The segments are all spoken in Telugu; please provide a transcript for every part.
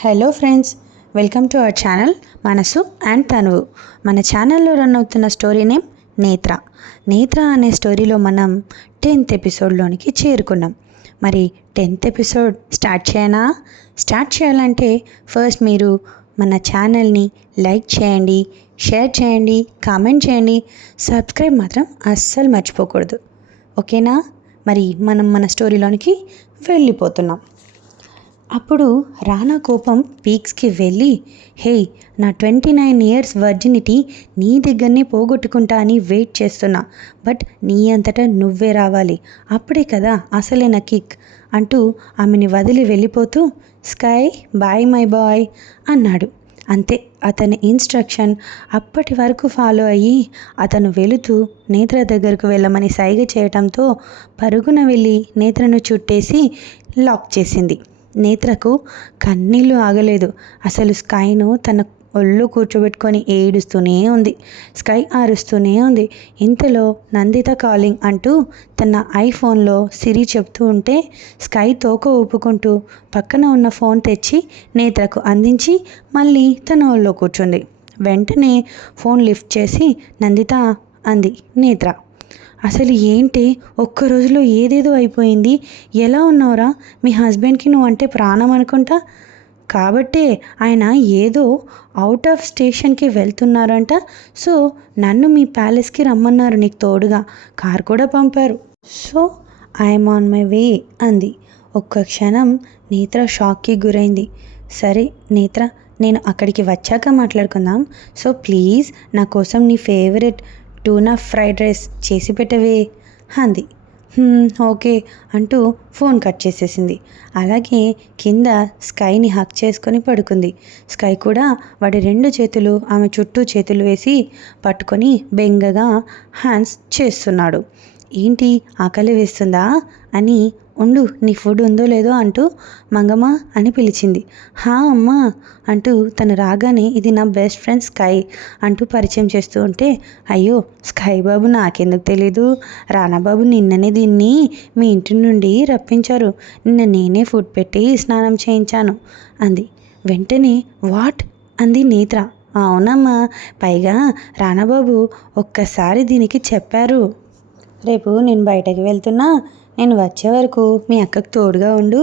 Hello friends, welcome to our channel మనసు అండ్ తనువు. మన ఛానల్లో రన్ అవుతున్న స్టోరీ నేమ్ నేత్ర. నేత్ర అనే స్టోరీలో మనం 10th ఎపిసోడ్లోనికి చేరుకున్నాం. మరి 10th ఎపిసోడ్ స్టార్ట్ చేయాలంటే ఫస్ట్ మీరు మన ఛానల్ని లైక్ చేయండి, షేర్ చేయండి, కామెంట్ చేయండి, సబ్స్క్రైబ్ మాత్రం అస్సలు మర్చిపోకూడదు. ఓకేనా? మరి మనం మన స్టోరీలోనికి వెళ్ళిపోతున్నాం. అప్పుడు రానా కోపం పీక్స్కి వెళ్ళి, హే, నా 29 years వర్జినిటీ నీ దగ్గరనే పోగొట్టుకుంటా అని వెయిట్ చేస్తున్నా. బట్ నీ అంతటా నువ్వే రావాలి, అప్పుడే కదా అసలైన కిక్ అంటూ ఆమెని వదిలి వెళ్ళిపోతూ, స్కై బాయ్ మై బాయ్ అన్నాడు. అంతే, అతని ఇన్స్ట్రక్షన్ అప్పటి వరకు ఫాలో అయ్యి అతను వెళుతూ నేత్ర దగ్గరకు వెళ్ళమని సైగ చేయటంతో పరుగున వెళ్ళి నేత్రను చుట్టేసి లాక్ చేసింది. నేత్రకు కన్నీళ్ళు ఆగలేదు. అసలు స్కైను తన ఒళ్ళు కూర్చోబెట్టుకొని ఏడుస్తూనే ఉంది. స్కై అరుస్తూనే ఉంది. ఇంతలో నందిత కాలింగ్ అంటూ తన ఐఫోన్లో సిరి చెప్తూ ఉంటే స్కై తోక ఊపుకుంటూ పక్కన ఉన్న ఫోన్ తెచ్చి నేత్రకు అందించి మళ్ళీ తన ఒళ్ళో కూర్చుంది. వెంటనే ఫోన్ లిఫ్ట్ చేసి నందిత అంది నేత్ర. అసలు ఏంటి, ఒక్క రోజులో ఏదేదో అయిపోయింది. ఎలా ఉన్నావురా? మీ హస్బెండ్కి నువ్వు అంటే ప్రాణం అనుకుంటా. కాబట్టే ఆయన ఏదో అవుట్ ఆఫ్ స్టేషన్కి వెళ్తున్నారంట. సో నన్ను మీ ప్యాలెస్కి రమ్మన్నారు, నీకు తోడుగా కార్ కూడా పంపారు. So I'm on my way అంది. ఒక్క క్షణం నేత్ర షాక్కి గురైంది. సరే నేత్ర, నేను అక్కడికి వచ్చాక మాట్లాడుకుందాం. సో ప్లీజ్ నా కోసం నీ ఫేవరెట్ టూనా ఫ్రైడ్ రైస్ చేసి పెట్టవే అంది. ఓకే అంటూ ఫోన్ కట్ చేసేసింది. అలాగే కింద స్కైని హక్ చేసుకొని పడుకుంది. స్కై కూడా వాడి 2 చేతులు ఆమె చుట్టూ చేతులు వేసి పట్టుకొని బెంగగా హ్యాండ్స్ చేస్తున్నాడు. ఏంటి, ఆకలి వేస్తుందా అని, ఉండు నీ ఫుడ్ ఉందో లేదో అంటూ మంగమ్మ అని పిలిచింది. హా అమ్మా అంటూ తను రాగానే, ఇది నా బెస్ట్ ఫ్రెండ్ స్కై అంటూ పరిచయం చేస్తూ ఉంటే, అయ్యో స్కై బాబు, నాకెందుకు తెలీదు, రానాబాబు నిన్ననే దీన్ని మీ ఇంటి నుండి రప్పించారు, నిన్న నేనే ఫుడ్ పెట్టి స్నానం చేయించాను అంది. వెంటనే వాట్ అంది నేత్ర. అవునమ్మా, పైగా రానాబాబు ఒక్కసారి దీనికి చెప్పారు, రేపు నేను బయటకు వెళ్తున్నా, నేను వచ్చే వరకు మీ అక్కకు తోడుగా ఉండు,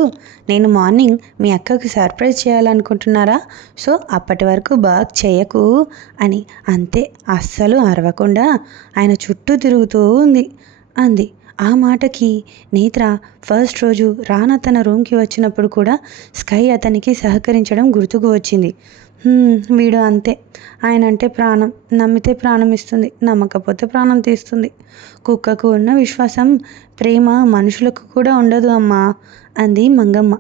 నేను మార్నింగ్ మీ అక్కకు సర్ప్రైజ్ చేయాలనుకుంటున్నారా, సో అప్పటి వరకు బాగా చేయకు అని. అంతే, అస్సలు అరవకుండా ఆయన చుట్టూ తిరుగుతూ ఉంది అంది. ఆ మాటకి నేత్ర ఫస్ట్ రోజు రానా తన రూమ్కి వచ్చినప్పుడు కూడా స్కై అతనికి సహకరించడం గుర్తుకు వచ్చింది. వీడు అంతే, ఆయన అంటే ప్రాణం, నమ్మితే ప్రాణం ఇస్తుంది, నమ్మకపోతే ప్రాణం తీస్తుంది. కుక్కకు ఉన్న విశ్వాసం, ప్రేమ మనుషులకు కూడా ఉండదు అమ్మా అంది మంగమ్మ.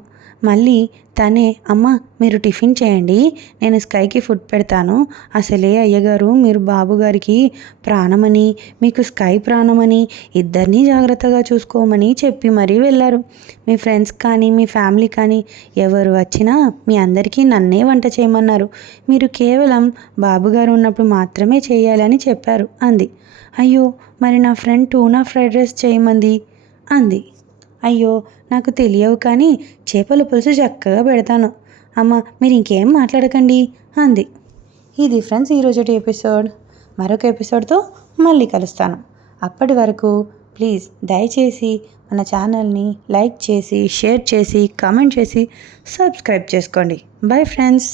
మళ్ళీ తనే, అమ్మ మీరు టిఫిన్ చేయండి, నేను స్కైకి ఫుడ్ పెడతాను, అసలే అయ్యగారు మీరు బాబుగారికి ప్రాణమని, మీకు స్కై ప్రాణమని, ఇద్దరినీ జాగ్రత్తగా చూసుకోమని చెప్పి మరీ వెళ్ళారు. మీ ఫ్రెండ్స్ కానీ మీ ఫ్యామిలీ కానీ ఎవరు వచ్చినా మీ అందరికీ నన్నే వంట చేయమన్నారు, మీరు కేవలం బాబుగారు ఉన్నప్పుడు మాత్రమే చేయాలని చెప్పారు అంది. అయ్యో, మరి నా ఫ్రెండ్ టూనా ఫ్రైడ్ రైస్ చేయమంది అంది. అయ్యో, నాకు తెలియవు కానీ చేపల పులుసు చక్కగా పెడతాను అమ్మ, మీరు ఇంకేం మాట్లాడకండి అంది. ఇది ఫ్రెండ్స్ ఈరోజు ఎపిసోడ్. మరొక ఎపిసోడ్తో మళ్ళీ కలుస్తాను. అప్పటి వరకు ప్లీజ్ దయచేసి మన ఛానల్ని లైక్ చేసి, షేర్ చేసి, కామెంట్ చేసి, సబ్స్క్రైబ్ చేసుకోండి. Bye friends.